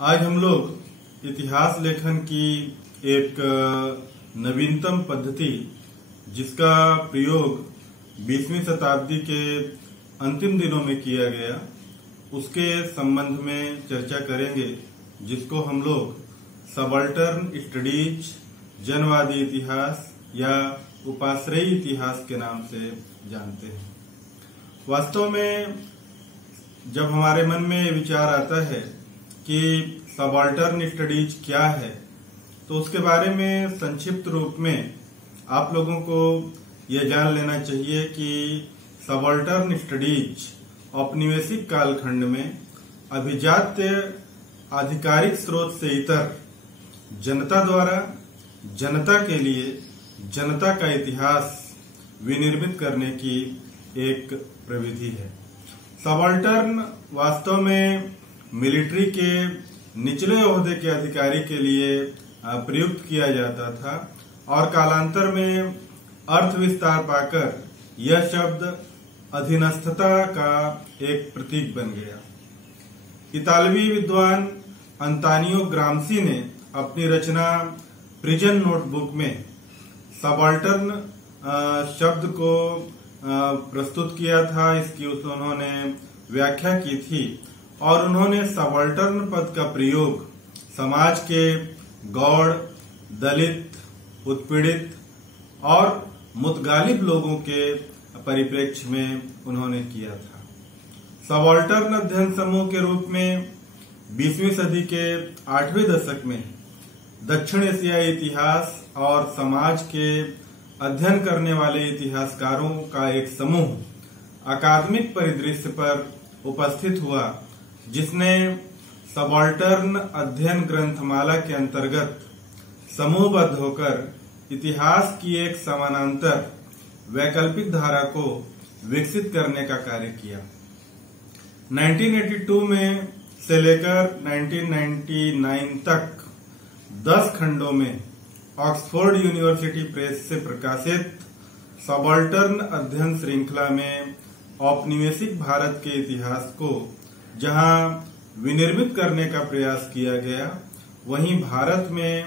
आज हम लोग इतिहास लेखन की एक नवीनतम पद्धति जिसका प्रयोग 20वीं शताब्दी के अंतिम दिनों में किया गया उसके संबंध में चर्चा करेंगे, जिसको हम लोग सबल्टर्न स्टडीज, जनवादी इतिहास या उपाश्रयी इतिहास के नाम से जानते हैं। वास्तव में जब हमारे मन में विचार आता है कि सबल्टर्न स्टडीज क्या है, तो उसके बारे में संक्षिप्त रूप में आप लोगों को यह जान लेना चाहिए कि सबल्टर्न स्टडीज औपनिवेशिक कालखंड में अभिजात्य आधिकारिक स्रोत से इतर जनता द्वारा जनता के लिए जनता का इतिहास विनिर्मित करने की एक प्रविधि है। सबल्टर्न वास्तव में मिलिट्री के निचले ओहदे के अधिकारी के लिए प्रयुक्त किया जाता था और कालांतर में अर्थ विस्तार पाकर यह शब्द अधीनस्थता का एक प्रतीक बन गया। इतालवी विद्वान अंतोनियो ग्राम्सी ने अपनी रचना प्रिजन नोटबुक में सबल्टर्न शब्द को प्रस्तुत किया था। इसकी उन्होंने व्याख्या की थी और उन्होंने सबल्टर्न पद का प्रयोग समाज के गौड़, दलित, उत्पीड़ित और मुतगालिब लोगों के परिप्रेक्ष्य में उन्होंने किया था। सबल्टर्न अध्ययन समूह के रूप में 20वीं सदी के 8वें दशक में दक्षिण एशियाई इतिहास और समाज के अध्ययन करने वाले इतिहासकारों का एक समूह अकादमिक परिदृश्य पर उपस्थित हुआ, जिसने सबल्टर्न अध्ययन ग्रंथमाला के अंतर्गत समूहबद्ध होकर इतिहास की एक समानांतर वैकल्पिक धारा को विकसित करने का कार्य किया। 1982 में से लेकर 1999 तक 10 खंडों में ऑक्सफोर्ड यूनिवर्सिटी प्रेस से प्रकाशित सबल्टर्न अध्ययन श्रृंखला में औपनिवेशिक भारत के इतिहास को जहां विनिर्मित करने का प्रयास किया गया, वहीं भारत में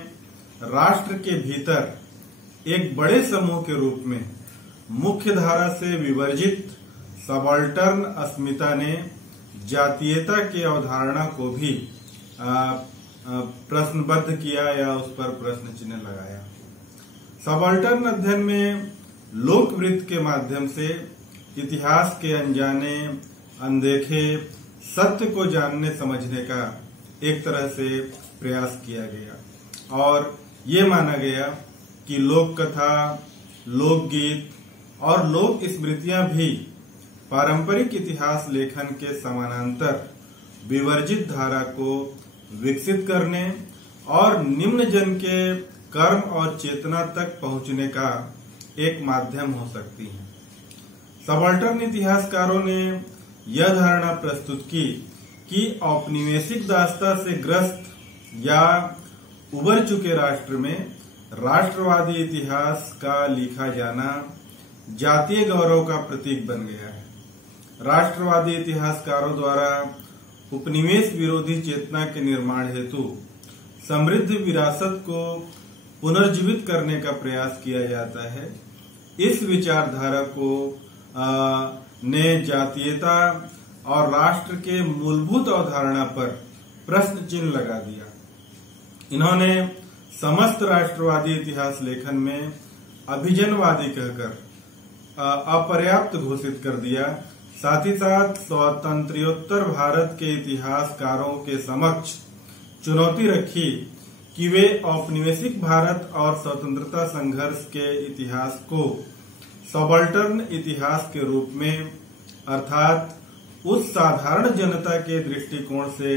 राष्ट्र के भीतर एक बड़े समूह के रूप में मुख्य धारा से विवर्जित सबल्टर्न अस्मिता ने जातीयता की अवधारणा को भी प्रश्नबद्ध किया या उस पर प्रश्न चिन्ह लगाया। सबल्टर्न अध्ययन में लोकवृत्त के माध्यम से इतिहास के अनजाने अनदेखे सत्य को जानने समझने का एक तरह से प्रयास किया गया और ये माना गया कि लोक कथा, लोकगीत और लोक स्मृतियां भी पारंपरिक इतिहास लेखन के समानांतर विवर्जित धारा को विकसित करने और निम्न जन के कर्म और चेतना तक पहुंचने का एक माध्यम हो सकती है। सबल्टर्न इतिहासकारों ने यह धारणा प्रस्तुत की कि औपनिवेशिक दास्ता से ग्रस्त या उभर चुके राष्ट्र में राष्ट्रवादी इतिहास का लिखा जाना जातीय गौरव का प्रतीक बन गया है। राष्ट्रवादी इतिहासकारों द्वारा उपनिवेश विरोधी चेतना के निर्माण हेतु समृद्ध विरासत को पुनर्जीवित करने का प्रयास किया जाता है। इस विचारधारा को ने जातीयता और राष्ट्र के मूलभूत अवधारणा पर प्रश्न चिन्ह लगा दिया। इन्होंने समस्त राष्ट्रवादी इतिहास लेखन में अभिजनवादी कहकर अपर्याप्त घोषित कर दिया। साथ ही साथ स्वातंत्र्योत्तर भारत के इतिहासकारों के समक्ष चुनौती रखी कि वे औपनिवेशिक भारत और स्वतंत्रता संघर्ष के इतिहास को सबल्टर्न इतिहास के रूप में अर्थात उस साधारण जनता के दृष्टिकोण से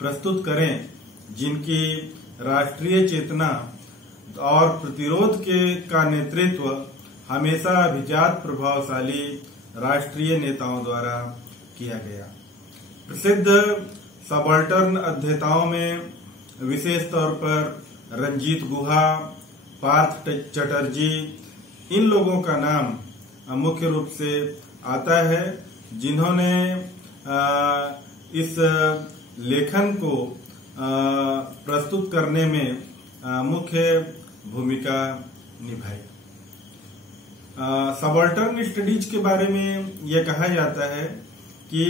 प्रस्तुत करें जिनकी राष्ट्रीय चेतना और प्रतिरोध का नेतृत्व हमेशा अभिजात प्रभावशाली राष्ट्रीय नेताओं द्वारा किया गया। प्रसिद्ध सबल्टर्न अध्येताओं में विशेष तौर पर रंजीत गुहा, पार्थ चटर्जी, इन लोगों का नाम मुख्य रूप से आता है, जिन्होंने इस लेखन को प्रस्तुत करने में मुख्य भूमिका निभाई। सबाल्टर्न स्टडीज के बारे में यह कहा जाता है कि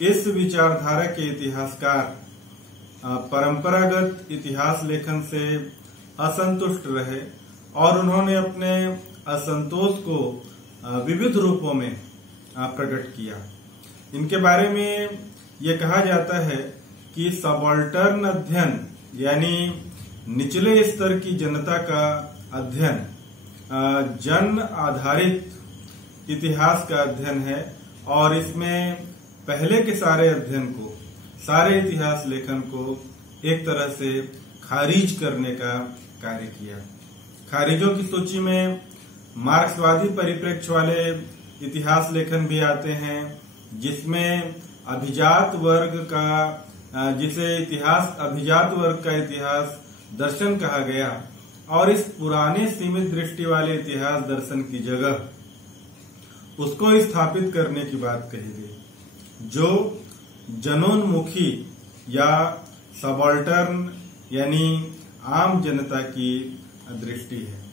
इस विचारधारा के इतिहासकार परंपरागत इतिहास लेखन से असंतुष्ट रहे और उन्होंने अपने असंतोष को विविध रूपों में प्रकट किया। इनके बारे में यह कहा जाता है कि सबाल्टर्न अध्ययन यानी निचले स्तर की जनता का अध्ययन जन आधारित इतिहास का अध्ययन है और इसमें पहले के सारे अध्ययन को, सारे इतिहास लेखन को एक तरह से खारिज करने का कार्य किया। खारिजों की सूची में मार्क्सवादी परिप्रेक्ष्य वाले इतिहास लेखन भी आते हैं, जिसमें अभिजात वर्ग का, जिसे इतिहास अभिजात वर्ग का इतिहास दर्शन कहा गया और इस पुराने सीमित दृष्टि वाले इतिहास दर्शन की जगह उसको स्थापित करने की बात कही गई, जो जनोन्मुखी या सबाल्टर्न यानी आम जनता की दृष्टि है।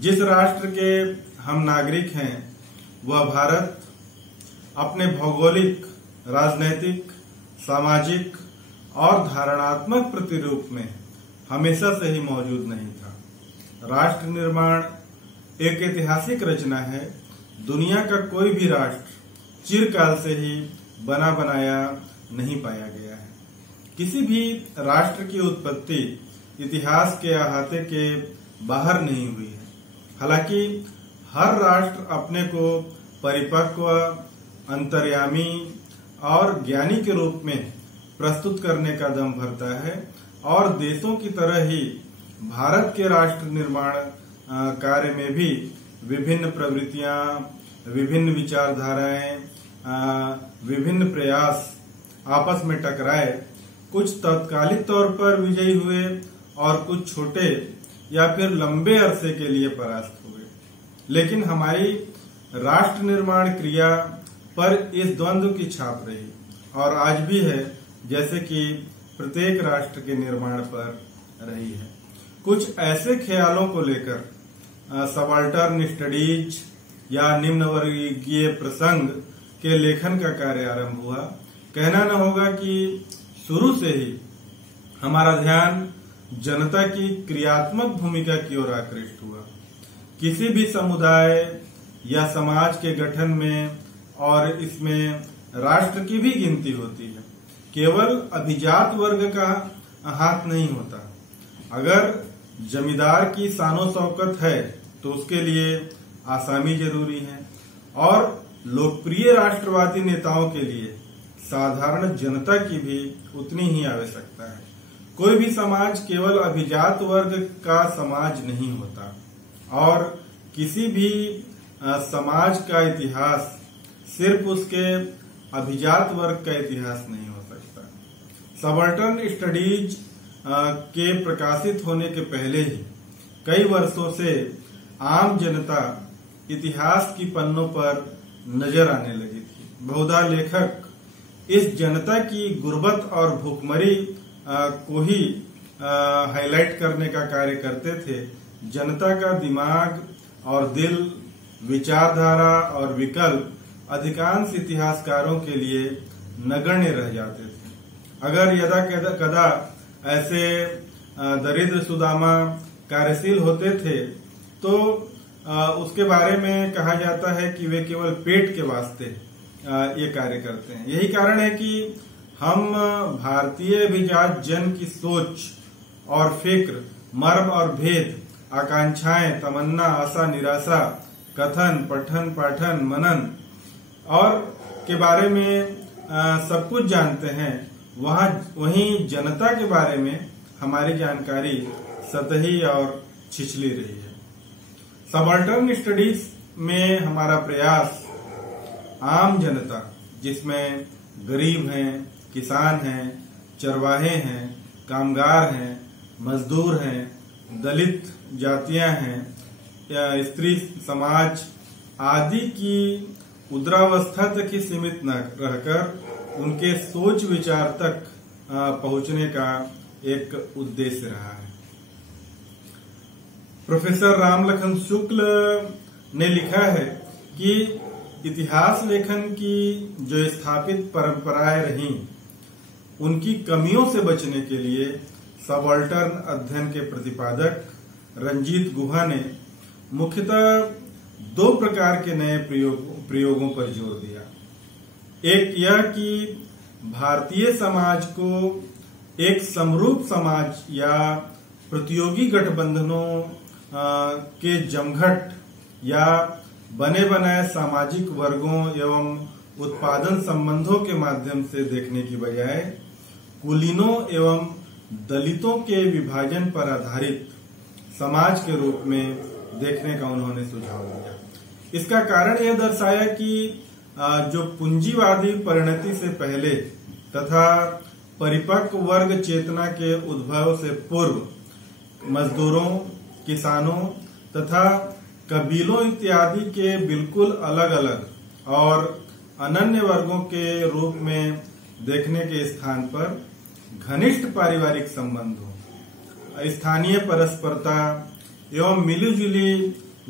जिस राष्ट्र के हम नागरिक हैं वह भारत अपने भौगोलिक, राजनैतिक, सामाजिक और धारणात्मक प्रतिरूप में हमेशा से ही मौजूद नहीं था। राष्ट्र निर्माण एक ऐतिहासिक रचना है। दुनिया का कोई भी राष्ट्र चिरकाल से ही बना बनाया नहीं पाया गया है। किसी भी राष्ट्र की उत्पत्ति इतिहास के अहाते के बाहर नहीं हुई है। हालांकि हर राष्ट्र अपने को परिपक्व, अंतर्यामी और ज्ञानी के रूप में प्रस्तुत करने का दम भरता है और देशों की तरह ही भारत के राष्ट्र निर्माण कार्य में भी विभिन्न प्रवृत्तियां, विभिन्न विचारधाराएं, विभिन्न प्रयास आपस में टकराए। कुछ तत्कालिक तौर पर विजयी हुए और कुछ छोटे या फिर लंबे अरसे के लिए परास्त हुए। लेकिन हमारी राष्ट्र निर्माण क्रिया पर इस द्वंद्व की छाप रही और आज भी है, जैसे कि प्रत्येक राष्ट्र के निर्माण पर रही है। कुछ ऐसे ख्यालों को लेकर सबाल्टर्न स्टडीज या निम्न वर्गीय प्रसंग के लेखन का कार्य आरंभ हुआ। कहना न होगा कि शुरू से ही हमारा ध्यान जनता की क्रियात्मक भूमिका की ओर आकृष्ट हुआ। किसी भी समुदाय या समाज के गठन में और इसमें राष्ट्र की भी गिनती होती है। केवल अभिजात वर्ग का हाथ नहीं होता। अगर जमींदार की शानो शौकत है तो उसके लिए आसामी जरूरी है और लोकप्रिय राष्ट्रवादी नेताओं के लिए साधारण जनता की भी उतनी ही आवश्यकता है। कोई भी समाज केवल अभिजात वर्ग का समाज नहीं होता और किसी भी समाज का इतिहास सिर्फ उसके अभिजात वर्ग का इतिहास नहीं हो सकता। सबाल्टर्न स्टडीज के प्रकाशित होने के पहले ही कई वर्षों से आम जनता इतिहास की पन्नों पर नजर आने लगी थी। बहुधा लेखक इस जनता की गुर्बत और भूखमरी को ही हाईलाइट करने का कार्य करते थे। जनता का दिमाग और दिल, विचारधारा और विकल्प अधिकांश इतिहासकारों के लिए नगण्य रह जाते थे। अगर यदा कदा ऐसे दरिद्र सुदामा कार्यशील होते थे तो उसके बारे में कहा जाता है कि वे केवल पेट के वास्ते ये कार्य करते हैं। यही कारण है कि हम भारतीय अभिजात जन की सोच और फिक्र, मर्म और भेद, आकांक्षाएं, तमन्ना, आशा, निराशा, कथन, पठन, पाठन, मनन और के बारे में सब कुछ जानते हैं। वहीं जनता के बारे में हमारी जानकारी सतही और छिछली रही है। सबाल्टर्न स्टडीज में हमारा प्रयास आम जनता, जिसमें गरीब हैं, किसान हैं, चरवाहे हैं, कामगार हैं, मजदूर हैं, दलित जातियां हैं, स्त्री समाज आदि की उद्रावस्था तक ही सीमित न रहकर उनके सोच विचार तक पहुंचने का एक उद्देश्य रहा है। प्रोफेसर रामलखन शुक्ल ने लिखा है कि इतिहास लेखन की जो स्थापित परंपराएं रहीं, उनकी कमियों से बचने के लिए सबाल्टर्न अध्ययन के प्रतिपादक रंजीत गुहा ने मुख्यतः 2 प्रकार के नए प्रयोगों पर जोर दिया। एक यह कि भारतीय समाज को एक समरूप समाज या प्रतियोगी गठबंधनों के जमघट या बने बनाए सामाजिक वर्गों एवं उत्पादन संबंधों के माध्यम से देखने की बजाय कुलीनों एवं दलितों के विभाजन पर आधारित समाज के रूप में देखने का उन्होंने सुझाव दिया। इसका कारण यह दर्शाया कि जो पूंजीवादी परिणति से पहले तथा परिपक्व वर्ग चेतना के उद्भव से पूर्व मजदूरों, किसानों तथा कबीलों इत्यादि के बिल्कुल अलग अलग और अनन्य वर्गों के रूप में देखने के स्थान पर घनिष्ठ पारिवारिक संबंधों, स्थानीय परस्परता एवं मिलीजुली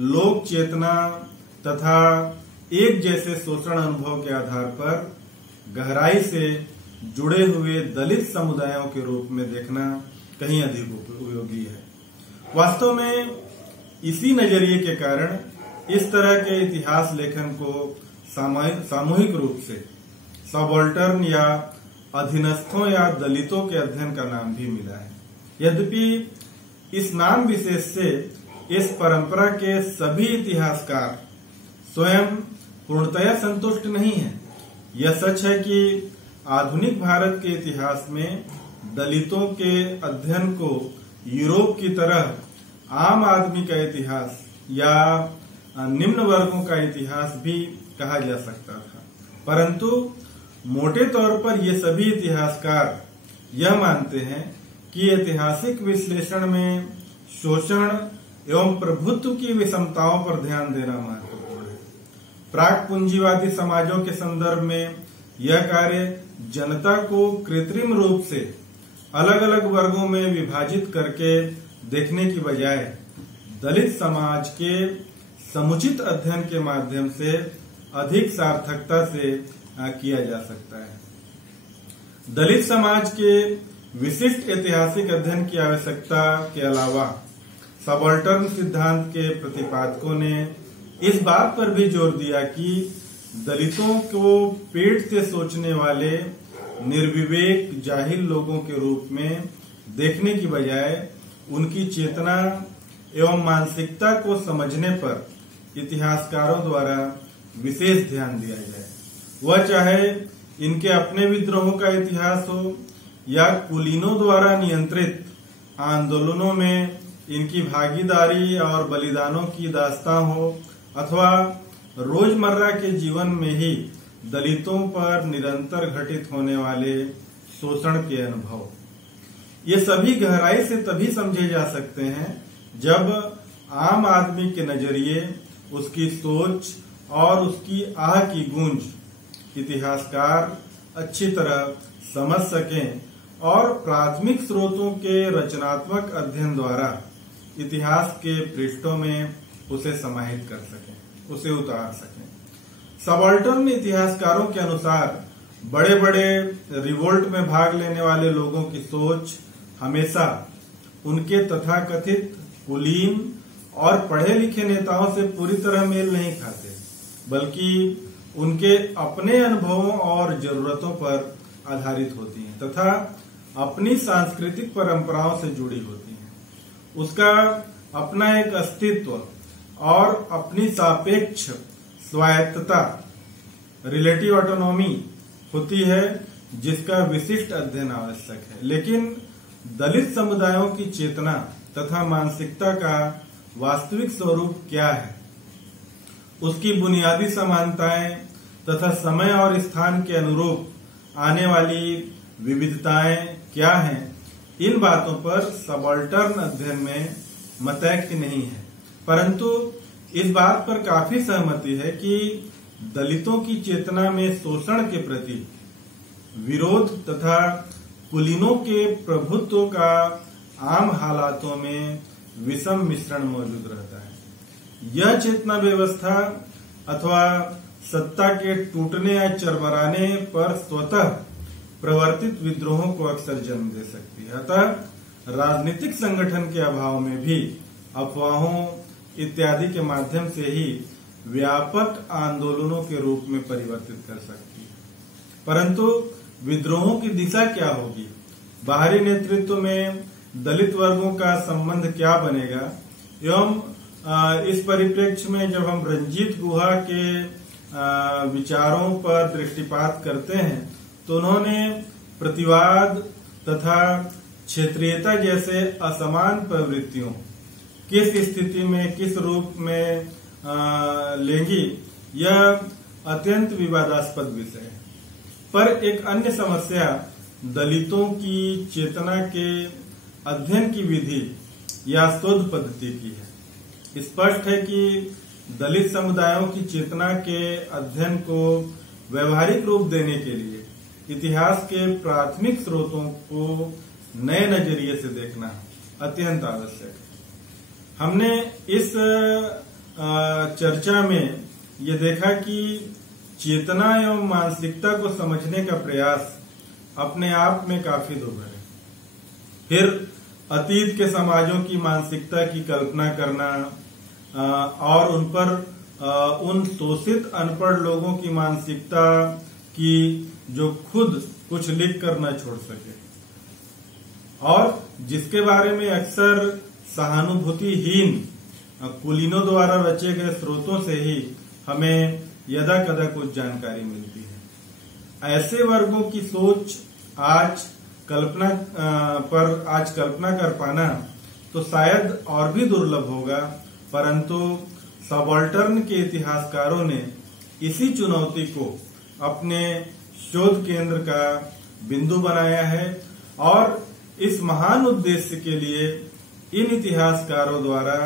लोक चेतना तथा एक जैसे शोषण अनुभव के आधार पर गहराई से जुड़े हुए दलित समुदायों के रूप में देखना कहीं अधिक उपयोगी है। वास्तव में इसी नजरिए के कारण इस तरह के इतिहास लेखन को सामूहिक रूप से सबाल्टर्न या अधीनस्थों या दलितों के अध्ययन का नाम भी मिला है। यद्यपि इस नाम विशेष से इस परंपरा के सभी इतिहासकार स्वयं पूर्णतया संतुष्ट नहीं है। यह सच है कि आधुनिक भारत के इतिहास में दलितों के अध्ययन को यूरोप की तरह आम आदमी का इतिहास या निम्न वर्गों का इतिहास भी कहा जा सकता था, परंतु मोटे तौर पर ये सभी इतिहासकार यह मानते हैं कि ऐतिहासिक विश्लेषण में शोषण एवं प्रभुत्व की विषमताओं पर ध्यान देना महत्वपूर्ण है। प्राक पूंजीवादी समाजों के संदर्भ में यह कार्य जनता को कृत्रिम रूप से अलग अलग वर्गों में विभाजित करके देखने की बजाय दलित समाज के समुचित अध्ययन के माध्यम से अधिक सार्थकता से किया जा सकता है। दलित समाज के विशिष्ट ऐतिहासिक अध्ययन की आवश्यकता के अलावा सबाल्टर्न सिद्धांत के प्रतिपादकों ने इस बात पर भी जोर दिया कि दलितों को पेट से सोचने वाले निर्विवेक जाहिल लोगों के रूप में देखने की बजाय उनकी चेतना एवं मानसिकता को समझने पर इतिहासकारों द्वारा विशेष ध्यान दिया जाए। वह चाहे इनके अपने विद्रोहों का इतिहास हो या कुलीनों द्वारा नियंत्रित आंदोलनों में इनकी भागीदारी और बलिदानों की दास्तां हो, अथवा रोजमर्रा के जीवन में ही दलितों पर निरंतर घटित होने वाले शोषण के अनुभव। ये सभी गहराई से तभी समझे जा सकते हैं जब आम आदमी के नजरिए, उसकी सोच और उसकी आह की गूंज इतिहासकार अच्छी तरह समझ सकें और प्राथमिक स्रोतों के रचनात्मक अध्ययन द्वारा इतिहास के पृष्ठों में उसे समाहित कर सकें, उसे उतार सकें। सबाल्टर्न इतिहासकारों के अनुसार बड़े बड़े रिवोल्ट में भाग लेने वाले लोगों की सोच हमेशा उनके तथाकथित कुलीन और पढ़े लिखे नेताओं से पूरी तरह मेल नहीं खाते, बल्कि उनके अपने अनुभवों और जरूरतों पर आधारित होती हैं तथा अपनी सांस्कृतिक परंपराओं से जुड़ी होती हैं। उसका अपना एक अस्तित्व और अपनी सापेक्ष स्वायत्तता, रिलेटिव ऑटोनॉमी होती है, जिसका विशिष्ट अध्ययन आवश्यक है। लेकिन दलित समुदायों की चेतना तथा मानसिकता का वास्तविक स्वरूप क्या है, उसकी बुनियादी समानताएं तथा समय और स्थान के अनुरूप आने वाली विविधताएं क्या हैं, इन बातों पर सबाल्टर्न अध्ययन में मतैक्य नहीं है। परंतु इस बात पर काफी सहमति है कि दलितों की चेतना में शोषण के प्रति विरोध तथा कुलीनों के प्रभुत्व का आम हालातों में विषम मिश्रण मौजूद रहता है। यह चेतना व्यवस्था अथवा सत्ता के टूटने या चरमराने पर स्वतः प्रवर्तित विद्रोहों को अक्सर जन्म दे सकती है। अतः राजनीतिक संगठन के अभाव में भी अफवाहों इत्यादि के माध्यम से ही व्यापक आंदोलनों के रूप में परिवर्तित कर सकती है। परंतु विद्रोहों की दिशा क्या होगी, बाहरी नेतृत्व में दलित वर्गों का संबंध क्या बनेगा, एवं इस परिप्रेक्ष्य में जब हम रंजीत गुहा के विचारों पर दृष्टिपात करते हैं तो उन्होंने प्रतिवाद तथा क्षेत्रीयता जैसे असमान प्रवृत्तियों किस स्थिति में किस रूप में लेंगी, यह अत्यंत विवादास्पद विषय है। पर एक अन्य समस्या दलितों की चेतना के अध्ययन की विधि या शोध पद्धति की है। स्पष्ट है कि दलित समुदायों की चेतना के अध्ययन को व्यवहारिक रूप देने के लिए इतिहास के प्राथमिक स्रोतों को नए नजरिए से देखना अत्यंत आवश्यक है। हमने इस चर्चा में ये देखा कि चेतना एवं मानसिकता को समझने का प्रयास अपने आप में काफी दुर्लभ है। फिर अतीत के समाजों की मानसिकता की कल्पना करना और उन पर उन शोषित अनपढ़ लोगों की मानसिकता की जो खुद कुछ लिख कर न छोड़ सके और जिसके बारे में अक्सर सहानुभूतिहीन कुलीनों द्वारा रचे गए स्रोतों से ही हमें यदा कदा कुछ जानकारी मिलती है। ऐसे वर्गों की सोच आज कल्पना कर पाना तो शायद और भी दुर्लभ होगा, परंतु सबाल्टर्न के इतिहासकारों ने इसी चुनौती को अपने शोध केंद्र का बिंदु बनाया है और इस महान उद्देश्य के लिए इन इतिहासकारों द्वारा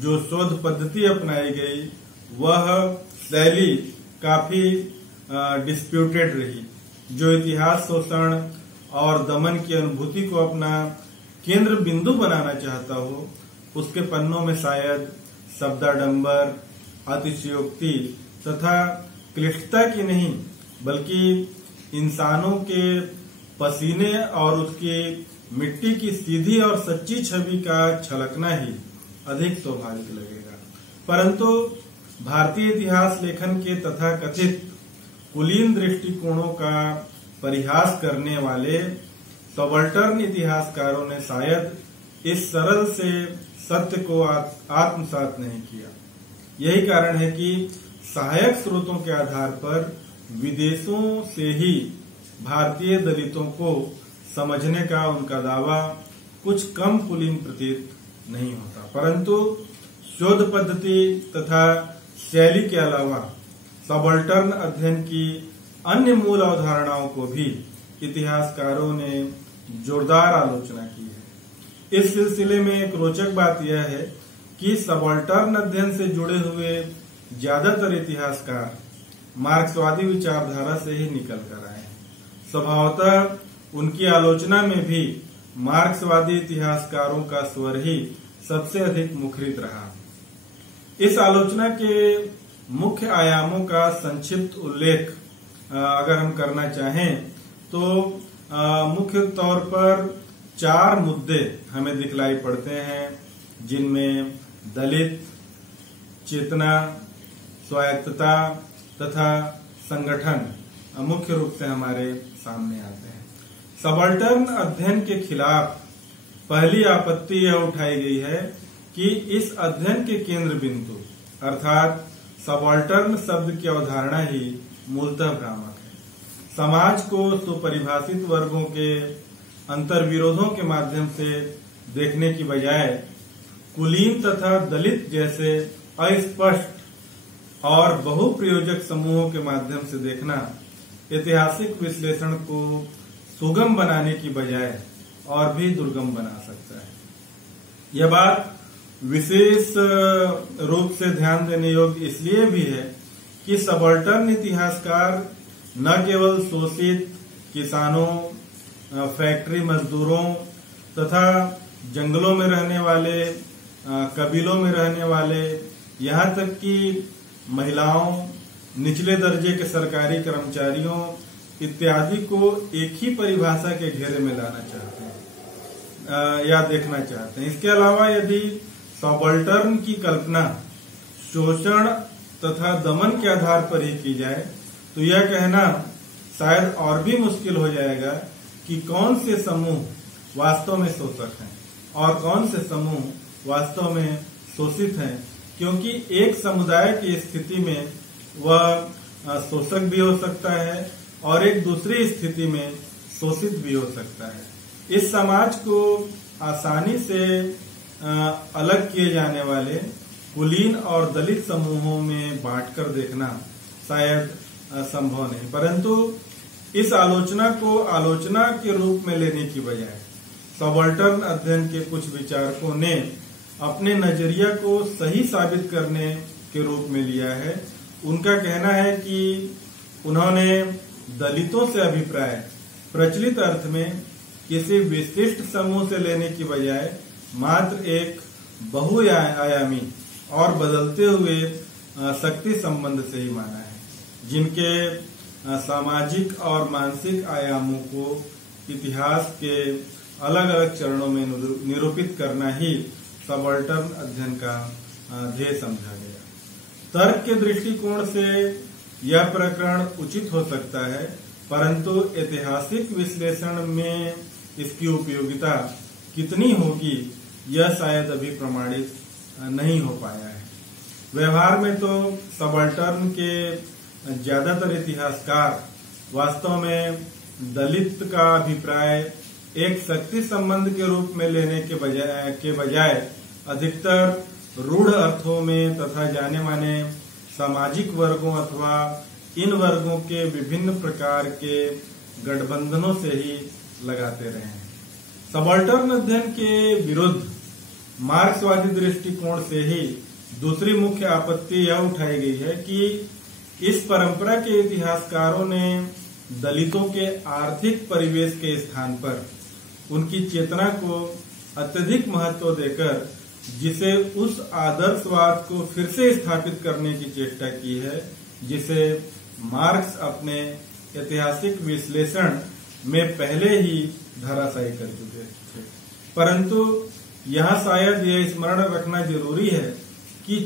जो शोध पद्धति अपनाई गई वह शैली काफी डिस्प्यूटेड रही। जो इतिहास शोषण और दमन की अनुभूति को अपना केंद्र बिंदु बनाना चाहता हो उसके पन्नों में शायद शब्दाडंबर, अतिशयोक्ति तथा क्लिष्टता की नहीं बल्कि इंसानों के पसीने और उसकी मिट्टी की सीधी और सच्ची छवि का छलकना ही अधिक स्वाभाविक लगेगा। परंतु भारतीय इतिहास लेखन के तथाकथित कुलीन दृष्टिकोणों का परिहास करने वाले सबाल्टर्न इतिहासकारों ने शायद इस सरल से सत्य को आत्मसात नहीं किया। यही कारण है कि सहायक स्रोतों के आधार पर विदेशों से ही भारतीय दलितों को समझने का उनका दावा कुछ कम कुलीन प्रतीत नहीं होता। परंतु शोध पद्धति तथा शैली के अलावा सबाल्टर्न अध्ययन की अन्य मूल अवधारणाओं को भी इतिहासकारों ने जोरदार आलोचना की है। इस सिलसिले में एक रोचक बात यह है कि सबाल्टर्न अध्ययन से जुड़े हुए ज्यादातर इतिहासकार मार्क्सवादी विचारधारा से ही निकल कर आए हैं। स्वभावतः उनकी आलोचना में भी मार्क्सवादी इतिहासकारों का स्वर ही सबसे अधिक मुखरित रहा। इस आलोचना के मुख्य आयामों का संक्षिप्त उल्लेख अगर हम करना चाहें तो मुख्य तौर पर 4 मुद्दे हमें दिखलाई पड़ते हैं जिनमें दलित, चेतना, स्वायत्तता तथा संगठन मुख्य रूप से हमारे सामने आते हैं। सबाल्टर्न अध्ययन के खिलाफ पहली आपत्ति यह उठाई गई है कि इस अध्ययन के केंद्र बिंदु अर्थात सबाल्टर्न शब्द की अवधारणा ही मूलतः भ्रामक है। समाज को सुपरिभाषित वर्गों के अंतर्विरोधों के माध्यम से देखने की बजाय कुलीन तथा दलित जैसे अस्पष्ट और बहुप्रयोजक समूहों के माध्यम से देखना ऐतिहासिक विश्लेषण को सुगम बनाने की बजाय और भी दुर्गम बना सकता है। यह बात विशेष रूप से ध्यान देने योग्य इसलिए भी है कि सबाल्टर्न इतिहासकार न केवल शोषित किसानों, फैक्ट्री मजदूरों तथा जंगलों में रहने वाले, कबीलों में रहने वाले, यहाँ तक कि महिलाओं, निचले दर्जे के सरकारी कर्मचारियों इत्यादि को एक ही परिभाषा के घेरे में लाना चाहते हैं या देखना चाहते हैं। इसके अलावा यदि सॉबल्टर्न की कल्पना शोषण तथा दमन के आधार पर ही की जाए तो यह कहना शायद और भी मुश्किल हो जाएगा कि कौन से समूह वास्तव में शोषक हैं और कौन से समूह वास्तव में शोषित हैं, क्योंकि एक समुदाय की स्थिति में वह शोषक भी हो सकता है और एक दूसरी स्थिति में शोषित भी हो सकता है। इस समाज को आसानी से अलग किए जाने वाले कुलीन और दलित समूहों में बांटकर देखना शायद संभव नहीं, परंतु इस आलोचना को आलोचना के रूप में लेने की बजाय सबाल्टर्न अध्ययन के कुछ विचारकों ने अपने नजरिया को सही साबित करने के रूप में लिया है। उनका कहना है कि उन्होंने दलितों से अभिप्राय प्रचलित अर्थ में किसी विशिष्ट समूह से लेने की बजाय मात्र एक बहुआयामी और बदलते हुए शक्ति संबंध से ही माना है, जिनके सामाजिक और मानसिक आयामों को इतिहास के अलग अलग चरणों में निरूपित करना ही सबाल्टर्न अध्ययन का ध्येय समझा गया। तर्क के दृष्टिकोण से यह प्रकरण उचित हो सकता है, परंतु ऐतिहासिक विश्लेषण में इसकी उपयोगिता कितनी होगी यह शायद अभी प्रमाणित नहीं हो पाया है। व्यवहार में तो सबाल्टर्न के ज्यादातर इतिहासकार वास्तव में दलित का अभिप्राय एक शक्ति संबंध के रूप में लेने के बजाय अधिकतर रूढ़ अर्थों में तथा जाने माने सामाजिक वर्गों अथवा इन वर्गों के विभिन्न प्रकार के गठबंधनों से ही लगाते रहे हैं। सबाल्टर्न अध्ययन के विरुद्ध मार्क्सवादी दृष्टिकोण से ही दूसरी मुख्य आपत्ति यह उठाई गई है कि इस परंपरा के इतिहासकारों ने दलितों के आर्थिक परिवेश के स्थान पर उनकी चेतना को अत्यधिक महत्व देकर जिसे उस आदर्शवाद को फिर से स्थापित करने की चेष्टा की है जिसे मार्क्स अपने ऐतिहासिक विश्लेषण में पहले ही धराशायी कर चुके थे। परंतु यहाँ शायद यह स्मरण रखना जरूरी है कि